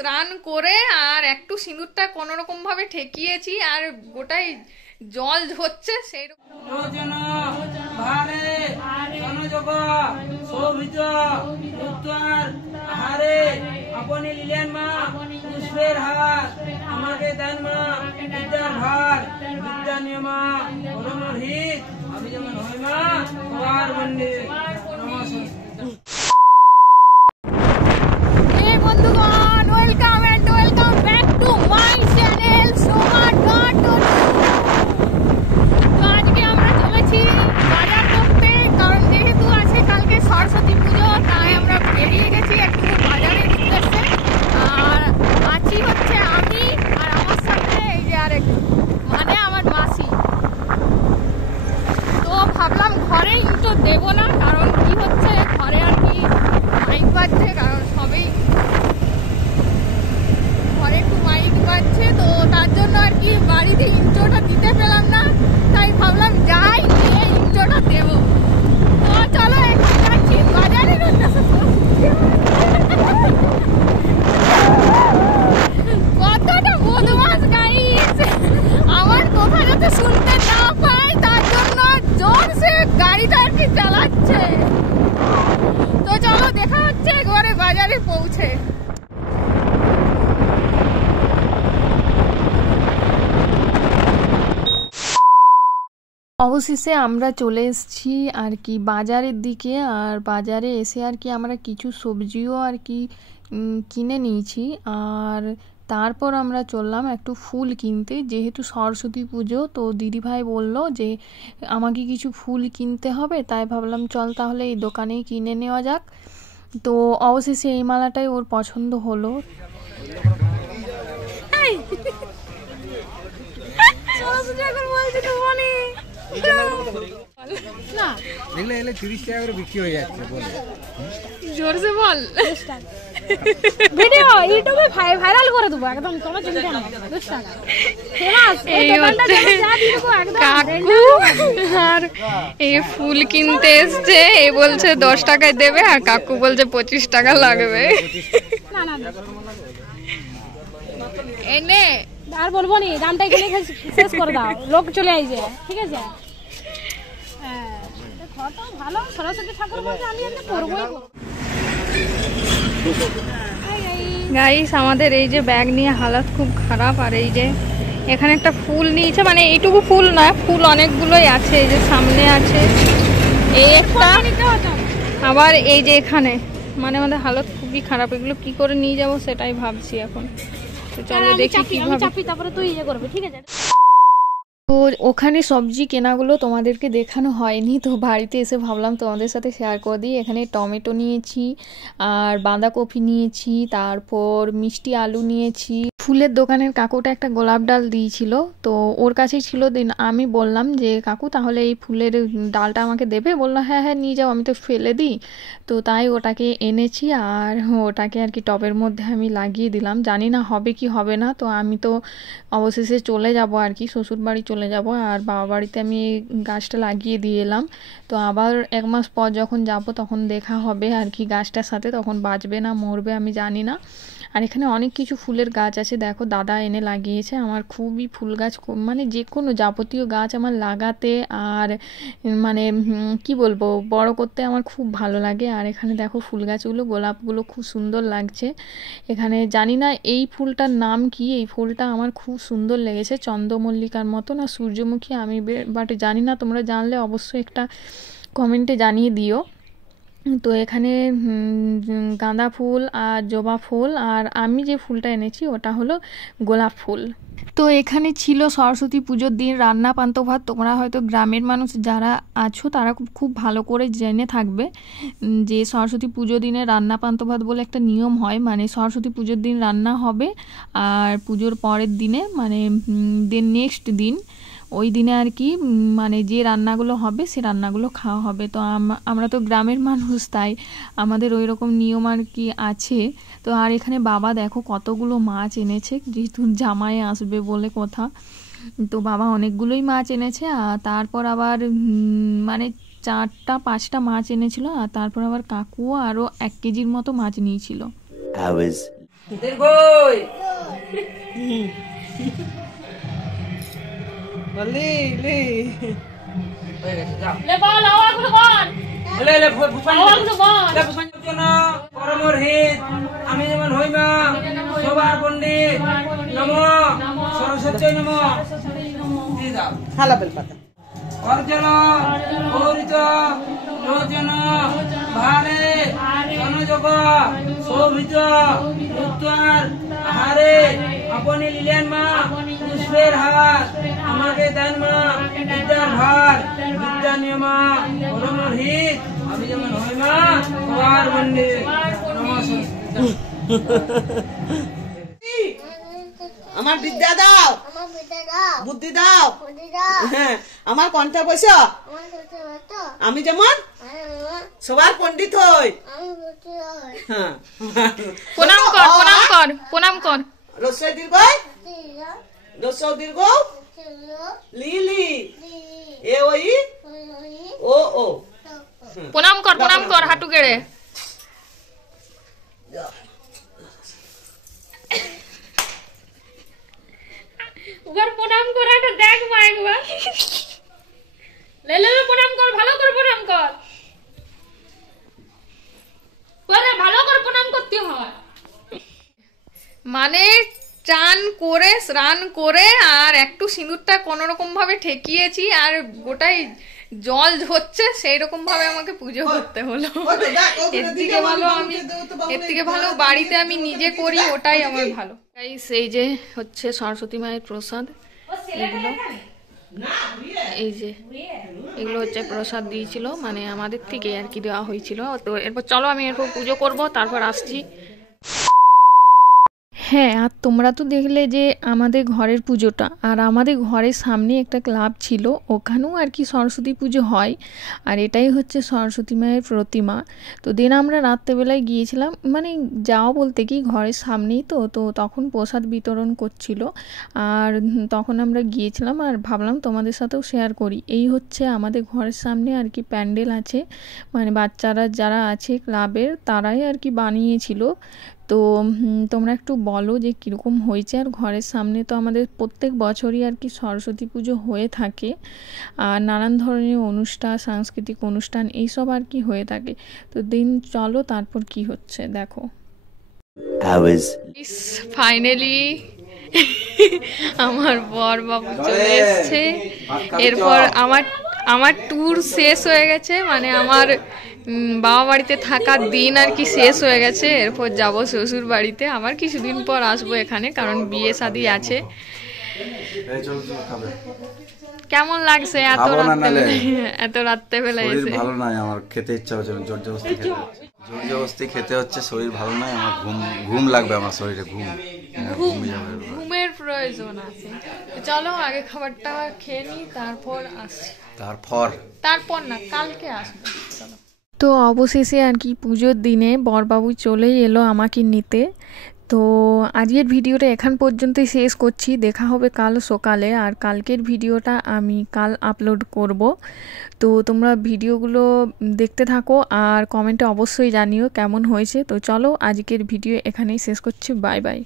স্নান করে আর একটু সিঁদুরটা কোনো রকম ভাবে ঠেকিয়েছি আর গোটাই জল ঝরছে সেই আপনি লিলেন মা পুষ্পের হার আমাকে দেন মা বিদ্যার ভার বিদ্যা নিয়ে মা পরমের হিত আমি যেমন হই মা তোমার মন্দির নমস্কার। বন্ধুগণ, welcome and welcome back to my channel Soma dot. তো আজকে আমরা চলেছি বাজার করতে, কারণ যেহেতু আছে কালকে সরস্বতী পুজো, তাই আমরা বেরিয়ে গেছি একটু বাজারের উদ্দেশ্যে। আর আছি হচ্ছে আমি আর আমার সাথে এই যে আরেকজন, মানে আমার মাসি। তো ভাবলাম ঘরে ইন্টো দেবো না, কারণ কি হচ্ছে ঘরে আর কি মাইক বাজছে, কারণ সবেই ঘরে একটু মাইক বাজছে, তো তার জন্য আর কি বাড়িতে ইন্ট্রোটা দিতে পেলাম না, তাই ভাবলাম যাই গিয়ে ইন্ট্রোটা দেবো। তো চলো এখন যাচ্ছি বাজারের উদ্দেশ্যে। কতটা বদমাস গাইস, আমার কথা যাতে শুনতে না পায় তার জন্য জোরসে গাড়িটা আর কি চালাচ্ছে। তো চলো দেখা হচ্ছে একবারে বাজারে পৌঁছে। অবশেষে আমরা চলে এসেছি আর কি বাজারের দিকে। আর বাজারে এসে আর কি আমরা কিছু সবজিও আর কি কিনে নিয়েছি। আর তারপর আমরা চললাম একটু ফুল কিনতে, যেহেতু সরস্বতী পুজো। তো দিদিভাই বলল যে আমাকে কিছু ফুল কিনতে হবে, তাই ভাবলাম চল তাহলে এই দোকানেই কিনে নেওয়া যাক। তো অবশেষে এই মালাটাই ওর পছন্দ হলো। না এগুলো 30 টাকা করে বিক্রি হয়ে যাচ্ছে। জোরসে বল, ভিডিও ইউটিউবে ভাইরাল করে দেবো একদম, কোনো চিন্তা নেই। 10 টাকা ফেমাস এই দোকানটা যা দিয়ে দেবো একদম। কাকু আর এই ফুল কিনতে এসছে, এ বলছে 10 টাকায় দেবে আর কাকু বলছে 25 টাকা লাগবে। না না এনে আর বলবো নি, দামটা এখানে শেষ করে দাও, লোক চলে আইছে। ঠিক আছে, হ্যাঁ ঘরটা ভালো, সরস্বতী ঠাকুর বলতে আমি একটা করবোই। গাইস আমাদের এই যে ব্যাগ নিয়ে হালাত খুব খারাপ। আর এই যে এখানে একটা ফুল নিয়েছে, মানে এইটুকু ফুল না, ফুল অনেকগুলোই আছে। এই যে সামনে আছে এই একটা, আবার এই যে এখানে, মানে আমাদের হালত খুবই খারাপ। এগুলো কি করে নিয়ে যাব সেটাই ভাবছি এখন। তো চলো দেখি কিভাবে। তারপরে তুই ইয়ে করবি, ঠিক আছে। তো ওখানে সবজি কেনাগুলো তোমাদেরকে দেখানো হয়নি, তো বাড়িতে এসে ভাবলাম তোমাদের সাথে শেয়ার করে দিই। এখানে টমেটো নিয়েছি আর বাঁধাকপি নিয়েছি, তারপর মিষ্টি আলু নিয়েছি। ফুলের দোকানের কাকুটা একটা গোলাপ ডাল দিয়েছিল, তো ওর কাছেই ছিল। দিন আমি বললাম যে কাকু তাহলে এই ফুলের ডালটা আমাকে দেবে, বললো হ্যাঁ হ্যাঁ নিয়ে যাও, আমি তো ফেলে দিই। তো তাই ওটাকে এনেছি আর ওটাকে আর কি টবের মধ্যে আমি লাগিয়ে দিলাম। জানি না হবে কি হবে না। তো আমি তো অবশেষে চলে যাব আর কি, শ্বশুর বাড়ি চলে যাব। আর বাবা বাড়িতে আমি এই গাছটা লাগিয়ে দিয়ে এলাম। তো আবার 1 মাস পর যখন যাব তখন দেখা হবে আর কি গাছটার সাথে, তখন বাঁচবে না মরবে আমি জানি না। আর এখানে অনেক কিছু ফুলের গাছ আছে, দেখো দাদা এনে লাগিয়েছে। আমার খুবই ফুল গাছ, মানে যে কোনো যাবতীয় গাছ আমার লাগাতে আর মানে কি বলবো বড় করতে আমার খুব ভালো লাগে। আর এখানে দেখো ফুল গাছগুলো, গোলাপগুলো খুব সুন্দর লাগছে। এখানে জানি না এই ফুলটার নাম কি, এই ফুলটা আমার খুব সুন্দর লেগেছে, চন্দ্রমল্লিকার মতো না সূর্যমুখী আমি বাট জানি না, তোমরা জানলে অবশ্যই একটা কমেন্টে জানিয়ে দিও। তো এখানে গাঁদা ফুল আর জবা ফুল, আর আমি যে ফুলটা এনেছি ওটা হলো গোলাপ ফুল। তো এখানে ছিল সরস্বতী পুজোর দিন রান্না পান্তা ভাত। তোমরা হয়তো গ্রামের মানুষ যারা আছো তারা খুব ভালো করে জেনে থাকবে যে সরস্বতী পুজোর দিনে রান্না পান্তা ভাত বলে একটা নিয়ম হয়। মানে সরস্বতী পুজোর দিন রান্না হবে আর পুজোর পরের দিনে মানে নেক্সট দিন ওই দিনে আর কি মানে যে রান্নাগুলো হবে সে রান্নাগুলো খাওয়া হবে। তো আমরা তো গ্রামের মানুষ, তাই আমাদের ওই রকম নিয়ম আর কি আছে। তো আর এখানে বাবা দেখো কতগুলো মাছ এনেছে, যেহেতু জামাই আসবে বলে কথা। তো বাবা অনেকগুলোই মাছ এনেছে। আর তারপর আবার মানে 4-5টা মাছ এনেছিল। আর তারপর আবার কাকুও আরও 1 কেজির মতো মাছ নিয়েছিল। দীর্ঘই বললি লি হয়ে গেছে যাও লে বল আওয়াজগুলো বল লে লে পুষ্পাঞ্জলি আওয়াজগুলো বল লে পুষ্পাঞ্জলি জন্য পরমর হিত আমি যেমন হইমা সবার পণ্ডিত নমো সরস্বতী নমো দিয়ে দাও হালা বেলপাতা অর্জন গৌরিত লোচন ভারে জনযোগ শোভিত উত্তর আহারে আপনি লিলেন মা পুষ্পের হাত আমাকে দেন মা বিদ্যার ভার বিদ্যা নিয়মা পরমর হিত আমি যেমন হই মা সবার মন্দির নমস্কার আমার বিদ্যা দাও, বুদ্ধি দাও, হ্যাঁ আমার কণ্ঠে বসো, আমি যেমন সবার পণ্ডিত হই। হ্যাঁ প্রণাম কর প্রণাম কর প্রণাম কর রস্বই দীর্ঘ রস্বই দীর্ঘ লিলি এ ওই ও ও প্রণাম কর হাঁটু গেড়ে। ওর প্রণাম করাটা দেখ মা একবার লে লে লে, প্রণাম কর ভালো করে প্রণাম কর ওরে ভালো করে প্রণাম করতে হয় মানে চান করে স্নান করে আর একটু সিঁদুরটা কোনো রকম ভাবে ঠেকিয়েছি আর গোটাই জল ঝরছে সেই রকম ভাবে আমাকে পুজো করতে হলো। এর থেকে ভালো বাড়িতে আমি নিজে করি, ওটাই আমার ভালো। গাইস এই যে হচ্ছে সরস্বতী মায়ের প্রসাদ, এগুলো এই যে এগুলো হচ্ছে প্রসাদ দিয়েছিল, মানে আমাদের থেকে আর কি দেওয়া হয়েছিল। তো এরপর চলো আমি এরপর পুজো করব, তারপর আসছি। হ্যাঁ, আর তোমরা তো দেখলে যে আমাদের ঘরের পুজোটা, আর আমাদের ঘরের সামনে একটা ক্লাব ছিল, ওখানেও আর কি সরস্বতী পুজো হয়। আর এটাই হচ্ছে সরস্বতী মায়ের প্রতিমা। তো দিন আমরা রাত্রেবেলায় গিয়েছিলাম, মানে যাওয়া বলতে কি ঘরের সামনেই তো তো তখন প্রসাদ বিতরণ করছিল, আর তখন আমরা গিয়েছিলাম আর ভাবলাম তোমাদের সাথেও শেয়ার করি। এই হচ্ছে আমাদের ঘরের সামনে আর কি প্যান্ডেল আছে, মানে বাচ্চারা যারা আছে ক্লাবের তারাই আর কি বানিয়েছিল। তো তোমরা একটু বলো যে কীরকম হয়েছে। আর ঘরের সামনে তো আমাদের প্রত্যেক বছরই আর কি সরস্বতী পুজো হয়ে থাকে, আর নানান ধরনের অনুষ্ঠান, সাংস্কৃতিক অনুষ্ঠান এইসব আর কি হয়ে থাকে। তো দিন চলো তারপর কি হচ্ছে দেখো। ফাইনালি আমার বর বাবু চলে এসছে। এরপর আমার ট্যুর শেষ হয়ে গেছে, মানে আমার বাবা বাড়িতে থাকার দিন আর কি শেষ হয়ে গেছে। এরপর যাব শ্বশুর বাড়িতে, আবার কিছুদিন পর আসবো এখানে, কারণ বিয়ে শাদী আছে। কেমন লাগছে এত রাত্রেবেলা এসে? ভালো নাই, আমার খেতে ইচ্ছা হচ্ছে না, জোর জবরদস্তি খেতে হচ্ছে। শরীর ভালো নাই আমার, ঘুম লাগবে আমার শরীরে, ঘুমের প্রয়োজন আছে। চলো আগে খাবারটা খেয়ে নিই, তারপর আসছি। তারপর না, কালকে আসবো। চলো। তো অবশেষে আর কি পুজোর দিনে বরবাবু চলেই এলো আমাকে নিতে। তো আজকের ভিডিওটা এখান পর্যন্তই শেষ করছি। দেখা হবে কাল সকালে, আর কালকের ভিডিওটা আমি কাল আপলোড করব। তো তোমরা ভিডিওগুলো দেখতে থাকো আর কমেন্টে অবশ্যই জানিও কেমন হয়েছে। তো চলো আজকের ভিডিও এখানেই শেষ করছি। Bye bye.